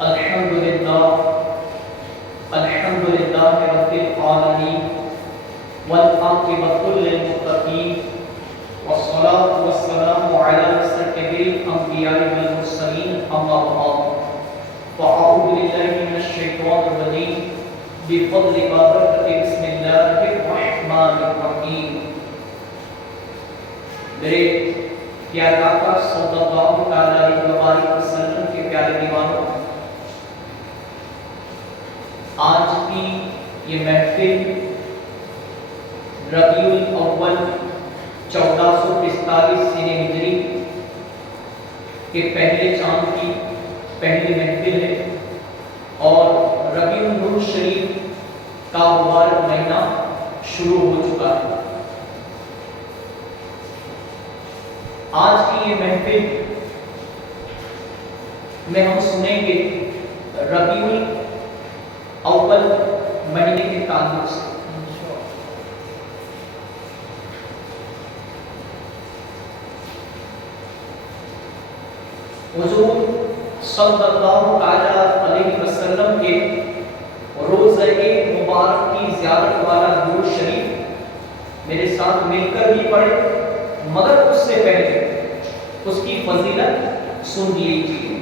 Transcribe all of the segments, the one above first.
الحمد لله رب العالمين والعاقبة للمتقين والصلاة والسلام على سيد الأنبياء والمرسلين أما بعد فأعوذ بالله من الشيطان الرجيم بفضل وبركة بسم الله الرحمن الرحيم. میرے پیارے آقا صلی اللہ علیہ وسلم کے پیارے دیوانوں، آج کی یہ محفل ربیع الاول 1445 سنہ ہجری کے پہلے چاند کی پہلی محفل ہے اور ربیع النور شریف کا مبارک مہینہ شروع ہو چکا ہے. آج کی یہ محفل میں ہم سنیں گے ربیع الاول مہینے کے تعلق سے. حضور صلی اللہ علیہ وسلم کے روزہ مبارک کی زیارت والا درود شریف میرے ساتھ مل کر بھی پڑھے، مگر اس سے پہلے اس کی فضیلت سن لیجیے.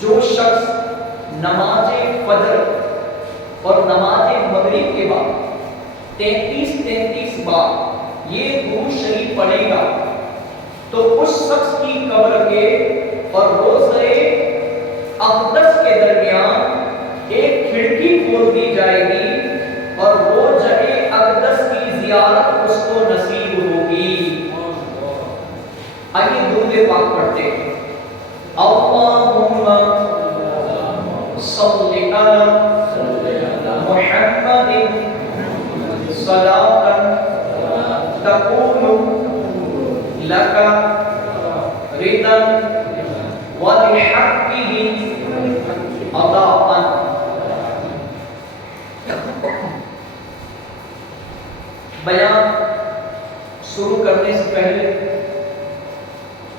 جو شخص نماز فجر اور نماز مغرب کے بعد 33 بار یہ درود شریف پڑھے گا تو اس شخص کی قبر کے اور روضہ اقدس کے درمیان ایک کھڑکی کھول دی جائے گی اور روضہ اقدس کی زیارت اس کو نصیب ہوگی. آئیے درود پاک پڑھتے ہیں. اللہم صلی علی محمد صلاۃ تکون لک رضا ولحقہ اضاء. بیان شروع کرنے سے پہلے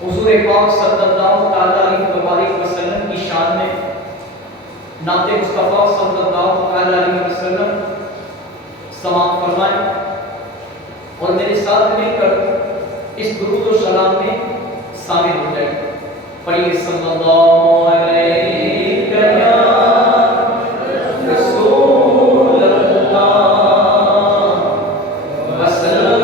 حضور پاک صلی اللہ علیہ وسلم کی شان میں نعت مصطفیٰ صلی اللہ علیہ وسلم سماعت فرمائیں اور میرے ساتھ مل کر اس درود و سلام میں شامل ہو جائیں. پڑھیے صلی اللہ علیہ رسول اللہ وسلم.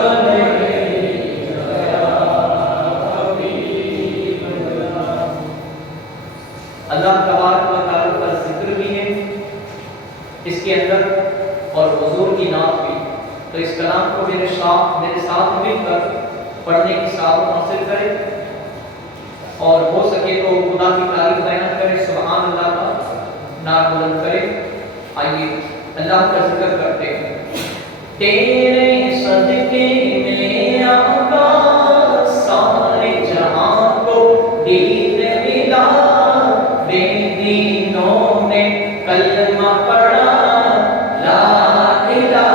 اللہ تبارک و تعالی کا ذکر بھی ہے اس کے اندر اور حضور کی نعت بھی. تو اس کلام کو میرے ساتھ مل کر پڑھنے کی سعادت حاصل کریں اور ہو سکے تو خدا کی تعریف بیان کریں، سبحان اللہ کا نعت بلند کریں. آئیے اللہ کا ذکر کرتے ہیں. تیرے صدقے میں آقا سارے جہاں کو دین ملا، بے دینوں نے کلمہ پڑھا لا الہ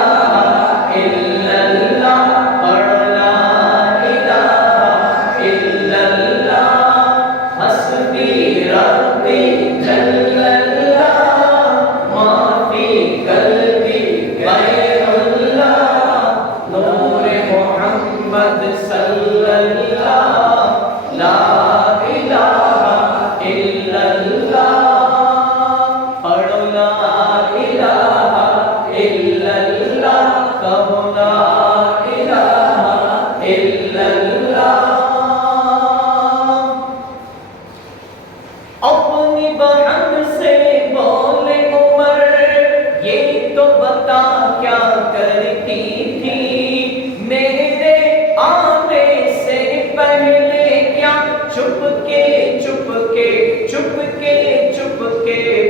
الا اللہ، پڑھ لا الہ الا اللہ، حسبی ربی جل اللہ، ما فی قلبی غیر اللہ، نور محمد صلی اللہ، لا الہ الا اللہ، پڑھو لا الہ الا اللہ، کہو لا الہ الا اللہ. اپنی بہن سے بولے عمر یہ تو بتا کیا کرتی تھی، میرے آنے سے پہلے کیا چھپ کے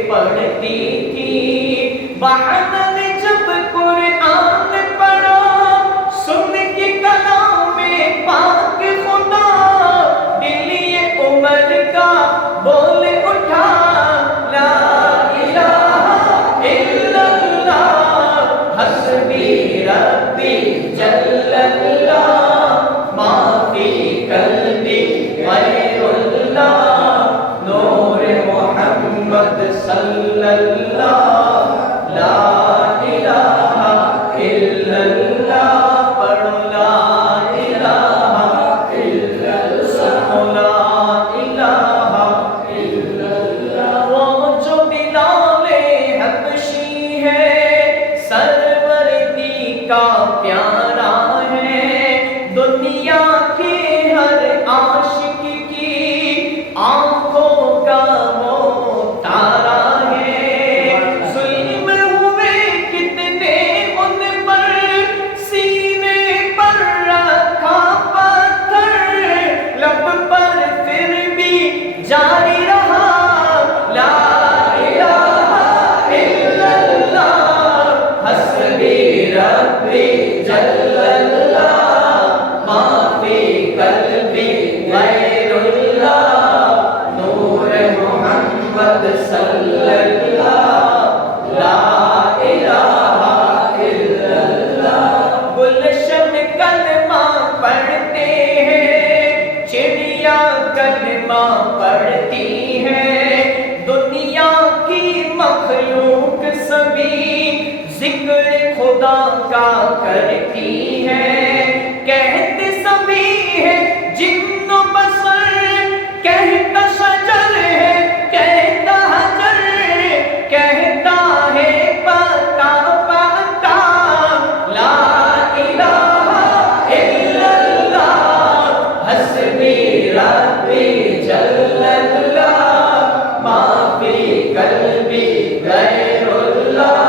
پڑھتی تھی. بہن نے جب قرآن پڑھا سن کے کلام پاک خدا، دل یہ عمر کا بول اٹھا لا الہ الا اللہ، حسبی ربی جل اللہ، ما فی قلبی غیر اللہ، نور محمد محمد صلی اللہ لا الہ الا اللہ پڑھو لا الہ الا اللہ لا الہ الا اللہ وہ جو بلال حبشی ہے سرور دی کا پیارا ہے دنیا کے ہر عاشق کی آنکھوں کا وہ تارا ہے ظلم ہوئے کتنے ان پر سینے پر رکھا پتھر لب پر پھر بھی جاری رہا لا الہ الا اللہ حسبی ربی جل اللہ ما فی قلبی غیر اللہ نور محمد صلی اللہ لا الہ الا اللہ گلشن کلمہ پڑھتے ہیں چڑیا کلمہ پڑھتی ہیں دنیا کی مخلوق سبھی ذکر خدا کا کرتی ہے کہتے سبھی ہے جن و بشر کہتا شجر ہے کہتا حجر کہتا ہے پتا پتا لا الہ الا اللہ حسبی ربی جل اللہ ما فی قلبی غیر اللہ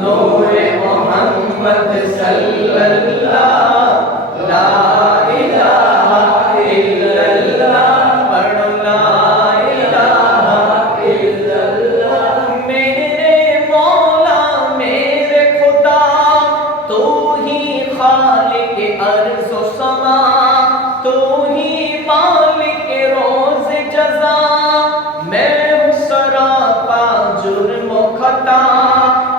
نور محمد صلی اللہ لا الہ الا اللہ پڑھو لا الہ الا اللہ میرے مولا میرے خدا تو ہی خالق ارض و سما تو ہی مالک روز جزا میں ہوں سراپا جرم و خطا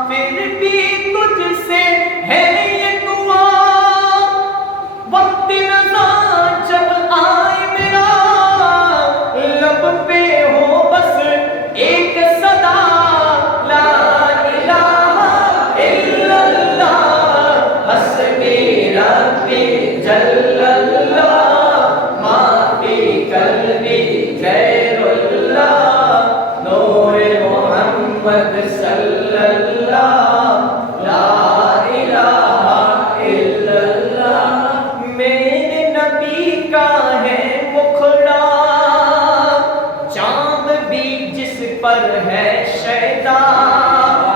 پھر بھی تجھ سے ہے یہ دعا وقت رضا جب آئے میرا لب پہ ہو بس ایک صدا لا الہ الا اللہ حسبی ربی جل اللہ ما فی قلبی غیر اللہ نور محمد صلی اللہ لا الہ الا اللہ میرے نبی کا ہے مکھڑا چاند بھی جس پر ہے شیدا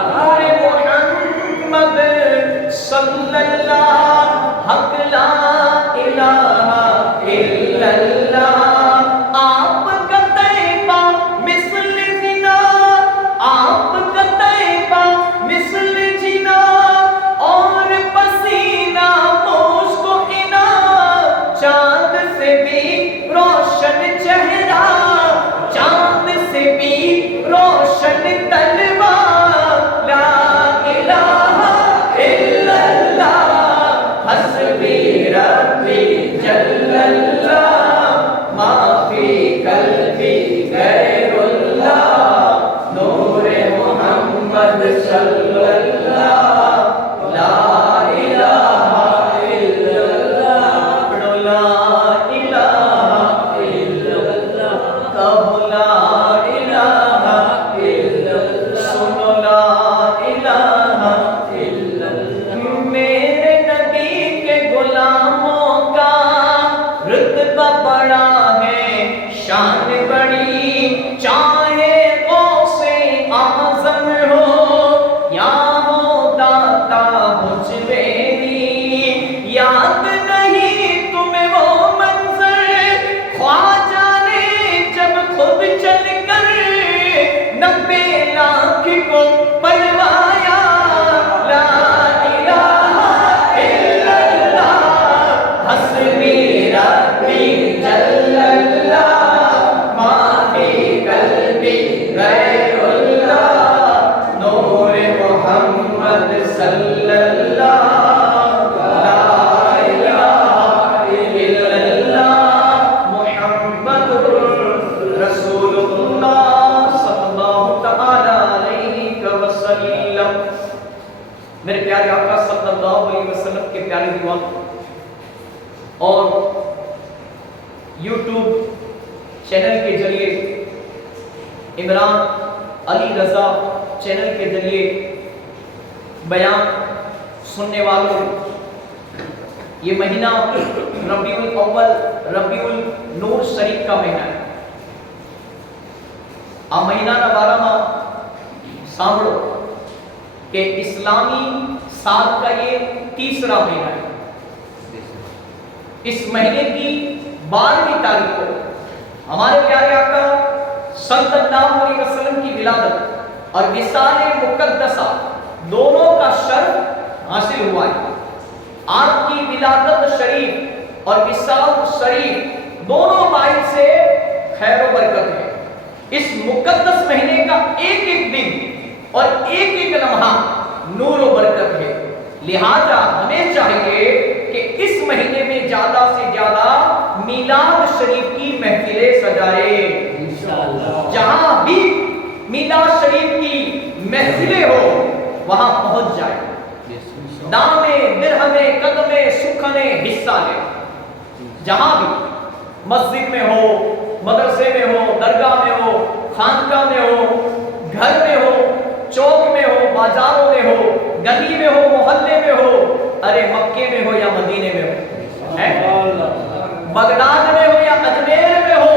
نور محمد صلی اللہ حق لا الہ الا اللہ آپ کا طیبہ مثل زنا آپ کا طیبہ مثل جنا اور پسینہ مشک و حنا چاند سے بھی روشن چہرہ چاند سے بھی روشن تلوہ لا الہ الا اللہ حسبی ربی جل اللہ ما فی قلبی غیر اللہ نور محمد صلی اللہ لا الہ الا اللہ پڑھو لا الہ الا اللہ کہو لا الہ الا اللہ سنو لا الہ الا اللہ میرے نبی کے غلاموں کا رتبہ بڑا ہے شان بڑی چاہے غوث اعظم ہو اللہ علیہ وسلم کے پیارے دیوانوں اور یوٹیوب چینل کے ذریعے عمران علی رضا چینل کے ذریعے بیان سننے والوں، یہ مہینہ ربیع الاول ربیع النور شریف کا مہینہ ہے. آ مہینہ نہ 12 ماہ سامڑو کہ اسلامی سال کا یہ تیسرا مہینہ ہے. اس مہینے کی 12ویں تاریخ کو ہمارے پیارے آقا صلی اللہ علیہ وسلم کی ولادت اور وصال مقدسہ دونوں کا شرف حاصل ہوا ہے. آپ کی ولادت شریف اور وصال شریف دونوں باعث سے خیر و برکت ہے. اس مقدس مہینے کا ایک ایک دن اور ایک ایک لمحہ نور و برکت ہے. لہذا ہمیں چاہیے کہ اس مہینے میں زیادہ سے زیادہ میلاد شریف کی محفلیں سجائے. جہاں بھی میلاد شریف کی محفلیں ہو وہاں پہنچ جائے. دامے درہمے قدمے سکھنے حصہ لے. جہاں بھی مسجد میں ہو، مدرسے میں ہو، درگاہ میں ہو، خانقاہ میں ہو، گھر میں ہو، چوک میں ہو، بازاروں میں ہو، گلی میں ہو، محلے میں ہو، ارے مکے میں ہو یا مدینے میں ہو، بغداد میں ہو یا اجمیر میں ہو،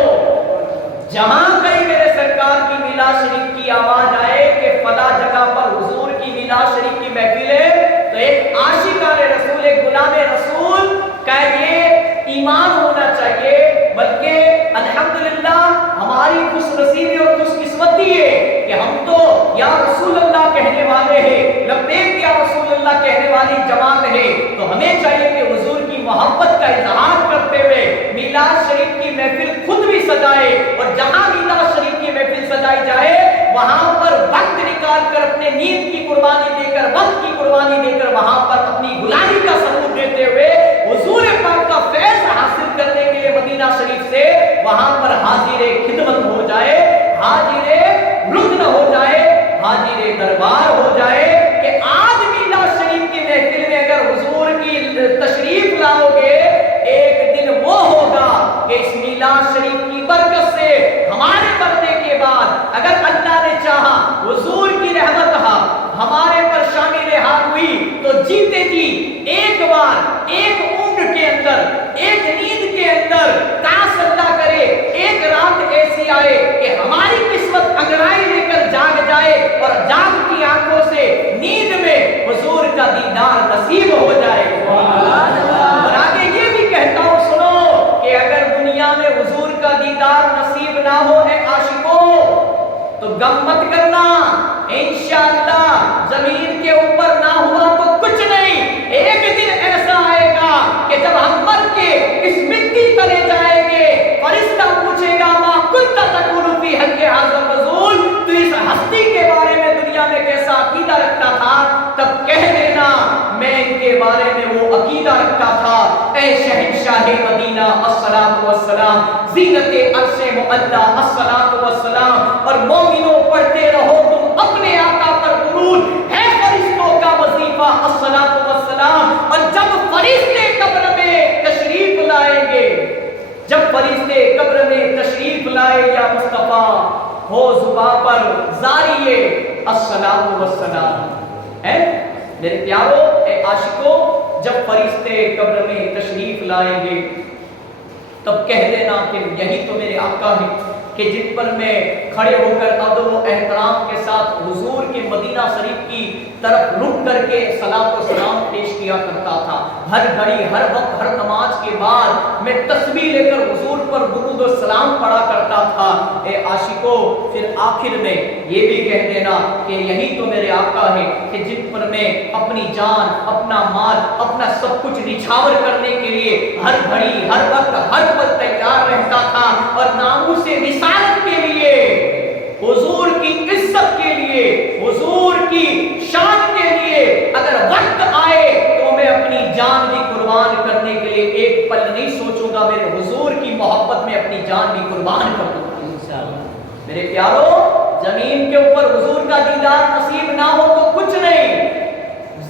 جہاں کہیں میرے سرکار کی میلاد شریف کی آواز آئے کہ فلاں جگہ پر حضور کی میلاد شریف کی محفل ہے، تو ایک عاشقان رسول، ایک غلام رسول کا یہ ایمان ہونا چاہیے. بلکہ الحمدللہ ہماری خوش نصیبی اور خوش قسمتی ہے کہ ہم تو یا رسول اللہ کہنے والے ہیں، لبیک یا رسول اللہ کہنے والی جماعت ہے. تو ہمیں چاہیے کہ حضور کی محبت کا اظہار کرتے ہوئے میلاد شریف کی محفل خود بھی سجائے، اور جہاں میلاد شریف کی محفل سجائی جائے وہاں پر وقت نکال کر اپنے نیند کی قربانی دے کر، وقت کی قربانی دے کر وہاں پر اپنی غلامی کا ثبوت دیتے ہوئے حضور پاک کا فیض حاصل کرنے کے لیے مدینہ شریف سے وہاں پر حاضر خدمت ہو جائے، حاضر رکن ہو جائے، حاضر دربار ہو جائے کہ آج میلاد شریف کی محفل میں اگر حضور کی تشریف لاؤ گے، ایک دن وہ ہوگا کہ اس میلاد شریف کی برکت سے ہمارے مرنے کے بعد اگر اللہ نے چاہا حضور کی رحمت ہمارے پر شامل حال ہوئی تو جیتے جی ایک بار ایک عمر کے اندر، ایک نیند کے اندر، کاش اللہ کرے ایک رات ایسی آئے کہ ہماری قسمت انگڑائی لے کر جاگ جائے اور جاگتی آنکھوں سے نیند میں حضور کا دیدار نصیب ہو جائے. اور آگے یہ بھی کہتا ہوں سنو کہ اگر دنیا میں حضور کا دیدار نصیب نہ ہو اے عاشقوں تو غم مت کرنا، انشاءاللہ زمین کے اوپر نہ ہوا تو کچھ نہیں. ایک دن ایسا آئے گا کہ جب ہم مر کے اس مٹی تلے جائیں گے، فرشتہ پوچھے گا ما کنت تقول فی حق ھذا الرسول، تو اس ہستی کے بارے میں دنیا میں کیسا عقیدہ رکھتا تھا؟ تب کہہ دینا میں ان کے بارے میں وہ عقیدہ رکھتا تھا اے شہنشاہ مدینہ الصلاۃ والسلام، زینت عرش معلی الصلاۃ والسلام. اور مومنوں پڑھتے رہو تم اپنے آقا پر درود، ہے فرشتوں کا وظیفہ الصلاۃ والسلام. اور جب فرشتے قبر میں تشریف لائیں گے، جب فرشتے قبر میں تشریف لائے یا مصطفیٰ ہو زباں پر زاریے الصلاۃ والسلام. ہے میرے پیارو اے عاشقوں، جب فرشتے قبر میں تشریف لائیں گے تب کہہ دینا کہ یہی تو میرے آقا ہیں کہ جن پر میں کھڑے ہو کر ادب و احترام کے ساتھ حضور کے مدینہ شریف کی طرف رک کر کے صلاۃ و سلام پیش کیا کرتا تھا. ہر گھڑی، ہر وقت، ہر نماز کے بعد میں تسبیح لے کر حضور پر درود و سلام پڑھا کرتا تھا. اے عاشقوں، پھر آخر میں یہ بھی کہہ دینا کہ یہی تو میرے آقا ہیں کہ جن پر میں اپنی جان، اپنا مال، اپنا سب کچھ نچھاور کرنے کے لیے ہر گھڑی، ہر وقت، ہر پل تیار رہتا تھا. اور ناموس رسالت کے لیے، حضور کی عزت کے لیے، حضور کی شان کے لیے اگر وقت آئے تو میں اپنی جان بھی قربان کرنے کے لیے ایک پل نہیں سوچوں گا، میرے حضور کی محبت میں اپنی جان بھی قربان کر دوں گا انشاءاللہ. میرے پیارو، زمین کے اوپر حضور کا دیدار نصیب نہ ہو تو کچھ نہیں،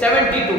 72।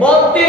72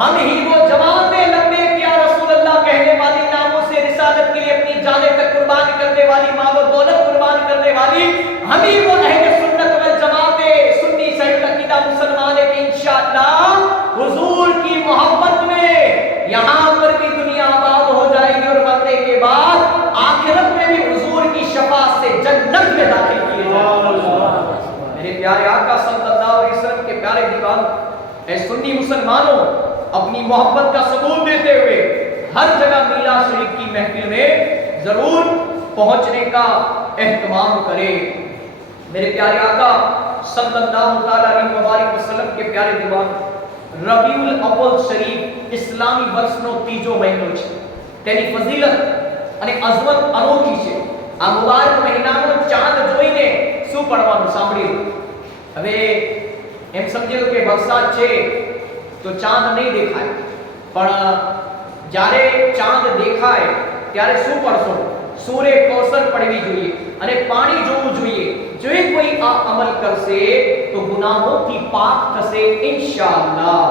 ہم ہی وہ جوان میں لمبے کیا رسول اللہ کہنے والی ناموں سے رسالت کے لیے اپنی جانیں تک قربان کرنے والی، مال و دولت قربان کرنے والی، ہم ہی وہ اہل سنت والجماعت سنی صحیح عقیدہ مسلمان ہے کہ انشاءاللہ حضور کی محبت میں یہاں پر بھی دنیا آباد ہو جائے گی اور مرنے کے بعد آخرت میں بھی حضور کی شفاعت سے جنت میں داخل کیے جائیں گے۔ میرے پیارے آقا صلی اللہ علیہ وسلم کے پیارے دیوان، اے سنی مسلمانوں، اپنی محبت کا ثبوت دیتے ہوئے ہر جگہ میلاد شریف کی محفل میں ضرور پہنچنے کا اہتمام کریں۔ میرے پیارے آقا صلی اللہ علیہ وسلم کے پیارے دیوان، ربیع الاول شریف اسلامی વર્ષનો ત્રીજો મહિનો છે। તેની ફઝીલત અને અઝમત અનોખી છે। આ મુબારક મહિનાનો ચાંદ જોઈને શું પડવાનું સાંભળી લો। હવે એમ સમજી લો કે વરસાદ છે તો ચાંદ નહીં દેખાય, પણ જ્યારે ચાંદ દેખાય ત્યારે શું પડશો? સૂર્ય કૌસર પડવી જોઈએ અને પાણી જોવું જોઈએ। જો કોઈ આ અમલ કરશે તો ગુનાહોથી પાક થશે ઇન્શાઅલ્લાહ।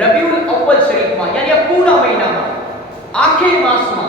રબીઉલ અવ્વલ શરીફ માં યાની આ પૂરા મહિનામાં આખી માસમાં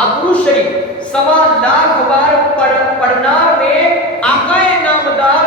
આ દરૂદ શરીફ સવા લાખ વાર પઢનાર ને આકાએ નામદાર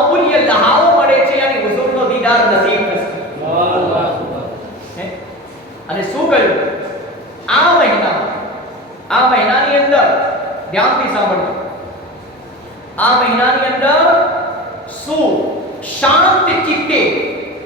અમૂલ્ય લહાવો મળે છે, યાની હુઝુરનો દીદાર નસીબ થશે। અને શું કહ્યું? આ મહિનાની અંદર ધ્યાનથી સાંભળજો, આ મહિનાની અંદર શું શાંતિ ચિત્તે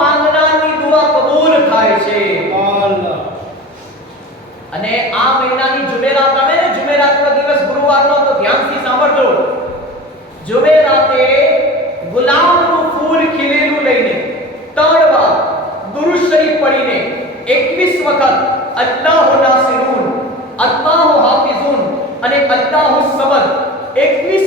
માંગનાની દુઆ કબૂલ થાય છે। અને આ મહિનાની જુમેરાત આવે ને, જુમેરાતનો દિવસ ગુરુવારનો, તો ધ્યાનથી સાંભળજો। જુમેરાતે ગુલાબનું ફૂલ ખીલેલું લઈને 3 વાર દરૂદ શરીફ પઢીને 21 વખત અલ્લાહુ નાસિરુન, અલ્લાહુ હાફિઝુન અને અલ્લાહુ સમદ 21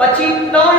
પછી 3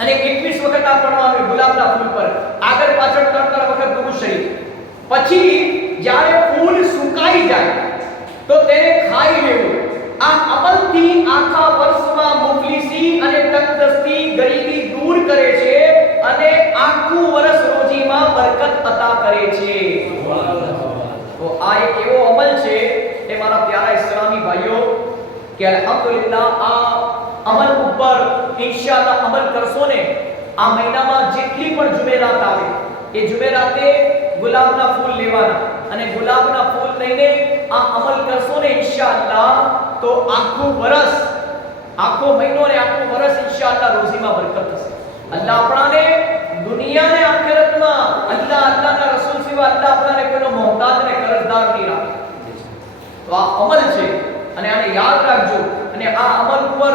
અને 21 વખત આ પડવાનું ગુલાબના ફૂલ પર, આગળ પાછળ 3 વખત દરૂદ શરીફ। પછી જ્યારે ફૂલ સુકાઈ જાય તો તેને ખાઈ લેવું। આ અમલથી આખા વર્ષમાં મુફલિસી અને તંદુરસ્તી ગરીબી દૂર કરે છે અને આખું વર્ષ રોજીમાં બરકત અતા કરે છે। તો આ એક એવો અમલ છે એ મારા પ્યારા ઇસ્લામી ભાઈઓ કે અલ્હમ્દુલિલ્લાહ આ અમલ ઉપર ઇન્શાઅલ્લાહ અમલ કરશો ને, આ મહિનામાં જેટલી પણ જુમેરાત આવે એ જુમેરાતે ગુલાબના ફૂલ લેવાના અને ગુલાબના ફૂલ લઈને આ અમલ કરશો ને ઇન્શાઅલ્લાહ તો આખું વર્ષ, આખો મહિનો ને આખું વર્ષ ઇન્શાઅલ્લાહ રોજીમાં બરકત થશે। અલ્લાહ આપણાને દુનિયા ને આખિરતમાં અલ્લાહના રસૂલ સિવાય અલ્લાહ આપણાને કોઈનો મોહતાજ ને કરજદાર નહીં રાખે। તો આ અમલ છે અને આને યાદ રાખજો અને આ અમલ ઉપર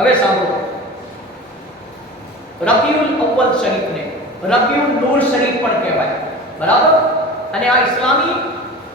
હવે સાંભળો, રબીઉલ અવ્વલ શરીફને રબીઉલ નૂર શરીફ પણ કહેવાય, બરાબર? અને આ ઇસ્લામી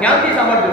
ધ્યાનથી સાંભળજો,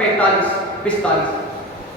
45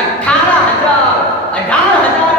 18,000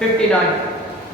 59।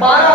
12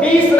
20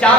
4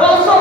200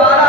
12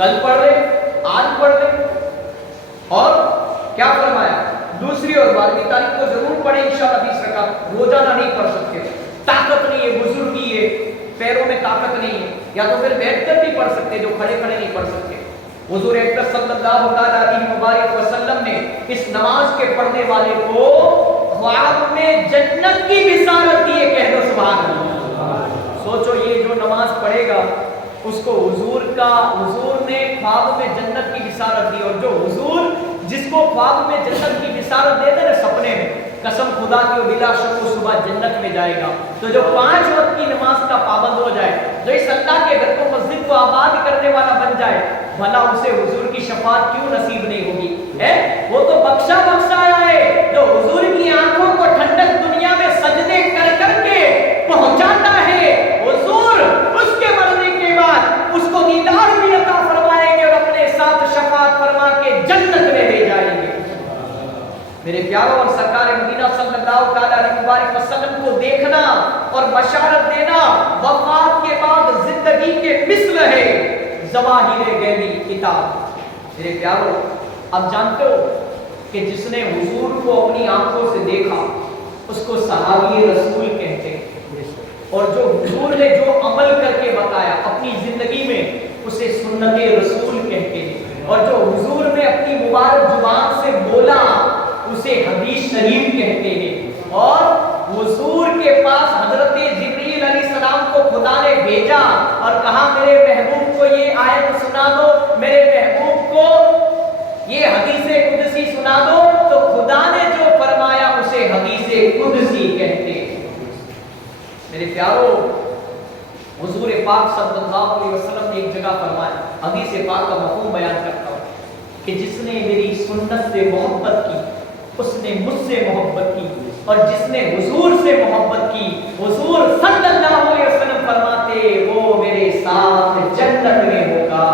کل پڑھ لے، آج پڑھ لے. اور کیا فرمایا؟ دوسری اور 12ویں تاریخ کو ضرور پڑھیں انشاءاللہ 20 رکعت. روزانہ نہیں پڑھ سکتے، طاقت نہیں ہے، بزرگی ہے، پیروں میں طاقت نہیں ہے. یا تو پھر بیٹھ کر نہیں پڑھ سکتے، جو کھڑے کھڑے نہیں پڑھ سکتے. حضور اکرم صلی اللہ علیہ وسلم نے اس نماز کے پڑھنے والے کو خواب میں جنت کی بشارت دی ہے. کہہ دو سبحان اللہ. سوچو یہ جو نماز پڑھے گا اس کو حضور نے خواب میں جنت کی بشارت دی. اور جو حضور جس کو خواب میں جنت کی بشارت دے دے نا سپنے میں، قسم خدا کی وہ بلا شک و صبح جنت میں جائے گا. تو جو 5 وقت کی نماز کا پابند ہو جائے، جو اس اللہ کے گھر کو مسجد کو آباد کرنے والا بن جائے، بھلا اسے حضور کی شفاعت کیوں نصیب نہیں ہوگی؟ وہ تو بخشا آیا ہے جو حضور کی آنکھوں کو ٹھنڈک دنیا میں سجدے کر کر کے پہنچاتا ہے. حضور اس کے مرنے کے بعد اس کو دیدار بھی عطا فرمائیں گے اور اپنے ساتھ شفاعت فرما کے جنت میں لے جائیں گے. میرے پیاروں، اور سرکار مدینہ صلی اللہ علیہ وسلم کو دیکھنا اور بشارت دینا وفات کے بعد زندگی کے مثل ہے. ظواہر غیبی کتاب. میرے پیاروں، آپ جانتے ہو کہ جس نے حضور کو اپنی آنکھوں سے دیکھا اس کو صحابی رسول کہتے ہیں. اور جو حضور نے جو عمل کر کے بتایا اپنی زندگی میں اسے سنت رسول کہتے ہیں. اور جو حضور نے اپنی مبارک زبان سے بولا اسے حدیث شریف کہتے ہیں. اور حضور کے پاس حضرت جبریل علیہ السلام کو خدا نے بھیجا اور کہا میرے محبوب کو یہ آیت سنا دو، میرے محبوب کو یہ حدیث قدسی سنا دو. تو خدا نے جو فرمایا اسے حدیث قدسی کہتے ہیں. میرے پیاروں، حضور پاک صلی اللہ علیہ وسلم نے ایک جگہ فرمایا، حدیث پاک کا مفہوم بیان کرتا ہوں، کہ جس نے میری سنت سے محبت کی اس نے مجھ سے محبت کی، اور جس نے حضور سے محبت کی حضور صلی اللہ علیہ وسلم فرماتے وہ میرے ساتھ جنت میں ہوگا.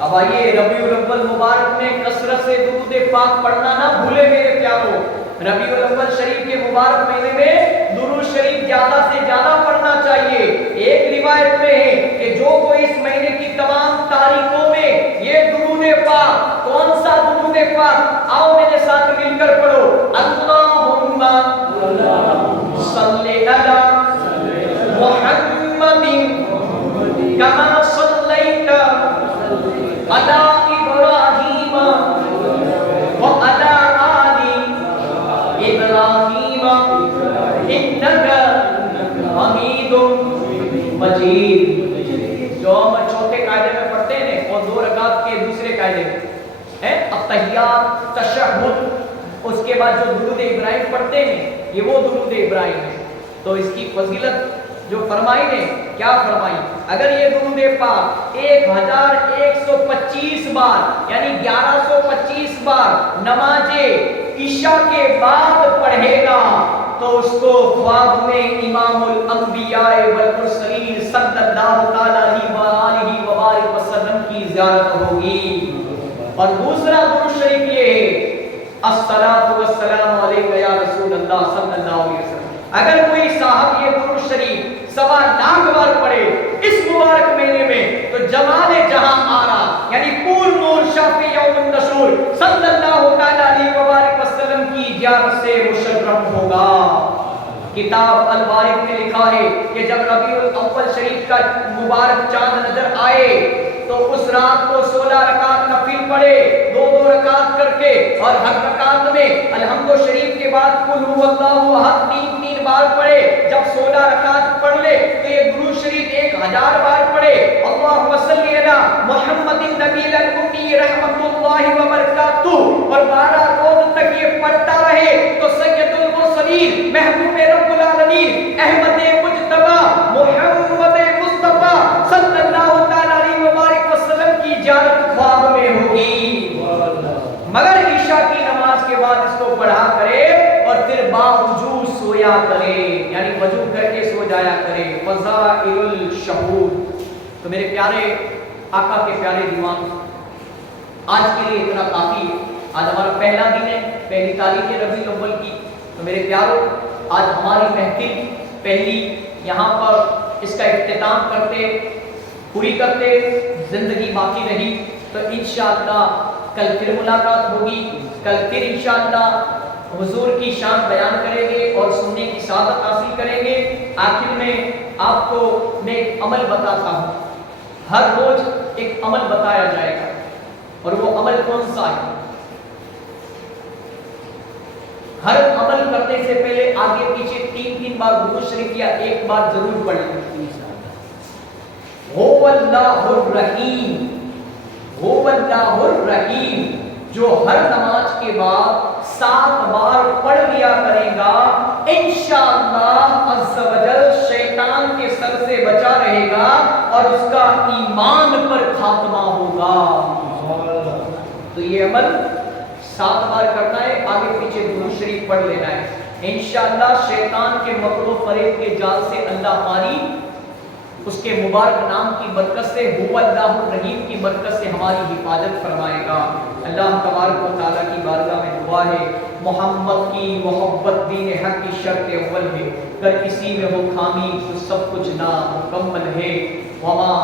اب آئیے ربیع الاول مبارک میں کثرت سے درود پاک پڑھنا نہ بھولے میرے پیاروں. ربیع الاول شریف کے مبارک مہینے میں درود شریف زیادہ سے زیادہ پڑھنا چاہیے. ایک روایت میں ہے کہ جو کوئی اس مہینے کی تمام تاریخوں میں یہ درود پاک، کون سا درود پاک؟ آؤ میرے ساتھ مل کر پڑھو. اللہم صلی علی محمد کما صلیت علی ابراہیم وعلی آل ابراہیم انک حمید مجید. جو ہم چوتھے قاعدے میں پڑھتے ہیں اور 2 رکعت کے دوسرے قاعدے میں التحیات تشہد، اس کے بعد جو درود ابراہیم پڑھتے ہیں یہ وہ درود ابراہیم ہے. تو اس کی فضیلت جو فرمائی نے کیا فرمائی؟ اگر یہ درود پاک 1125 بار یعنی 1125 بار نماز عشاء کے بعد پڑھے گا تو اس کو خواب میں امام الانبیاء والمرسلین صلی اللہ علیہ وآلہ وسلم کی زیارت ہوگی. اور دوسرا درود شریف یہ ہے الصلاۃ والسلام علیک یا رسول اللہ صلی اللہ علیہ وسلم. اگر کوئی صاحب یہ درود شریف 1.25 بار پڑھے اس مبارک مہینے میں تو جمال جہاں آرا یعنی پور نور شافی یوم النشور صلی اللہ علیہ وآلہ وسلم کی زیارت سے مشرف ہوگا. کتاب الوارث میں لکھا ہے کہ جب ربیع الاول شریف کا مبارک چاند نظر آئے تو اس رات کو 16 رکعت نفل پڑھے 2 رکعت کر کے، اور ہر رکعت میں الحمد شریف کے بعد قل هو اللہ احد 3 بار پڑھے. جب 16 رکعت پڑھ لے تو یہ درود شریف 1000 بار پڑھے. اللہم صلی علی محمد النبی الامی رحمت اللہ وبرکاتہ، اور 12 روز تک یہ پڑھتا رہے تو سید المرسلین محبوب رب العالمین احمد مجتبی محمد مصطفیٰ صلی اللہ علیہ وآلہ وسلم کی زیارت خواب میں ہوگی. مگر عشاء کی نماز کے بعد اس کو پڑھا کرے اور پھر باوجود سویا کرے، یعنی وضو کر کے سو جایا کرے. فضائل الشہود. تو میرے پیارے آقا کے پیارے دیوان، آج کے لیے اتنا کافی ہے. آج ہمارا پہلا دن ہے، پہلی تاریخ ربیع الاول کی. تو میرے پیاروں، آج ہماری محفل پہلی یہاں پر اس کا اختتام کرتے پوری کرتے زندگی باقی رہی تو انشاءاللہ کل پھر ملاقات ہوگی، کل پھر انشاءاللہ حضور کی شان بیان کریں گے اور سننے کی سعادت حاصل کریں گے۔ آخر میں آپ کو میں ایک عمل بتاتا ہوں، ہر روز ایک عمل بتایا جائے گا، اور وہ عمل کون سا ہے؟ ہر عمل کرنے سے پہلے آگے پیچھے 3 بار درود شریف یا 1 بار ضرور پڑھیں۔ هو اللہ الرحیم، هو اللہ الرحیم، جو ہر نماز کے بعد 7 بار پڑھ لیا کرے گا، انشاءاللہ عز و جل شیطان کے سر سے بچا رہے گا اور اس کا ایمان پر خاتمہ ہوگا۔ تو یہ عمل 7 بار کرنا ہے، آگے پیچھے درود شریف پڑھ لینا ہے، انشاءاللہ شیطان کے مکر و فریب کے جال سے اللہ ہماری اس کے مبارک نام کی برکت سے، هو اللہ الرحیم کی برکت سے ہماری حفاظت فرمائے گا۔ اللہ تبارک و تعالیٰ کی بارگاہ میں دعا ہے، محمد کی محبت دین حق کی شرط اول ہے، اگر کسی میں ہو خامی تو سب کچھ نامکمل ہے، وما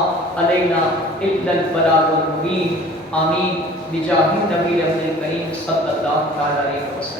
علینا الا البلاغ المبین۔ آمین بجاہ النبی الکریم صلی اللہ علیہ وسلم۔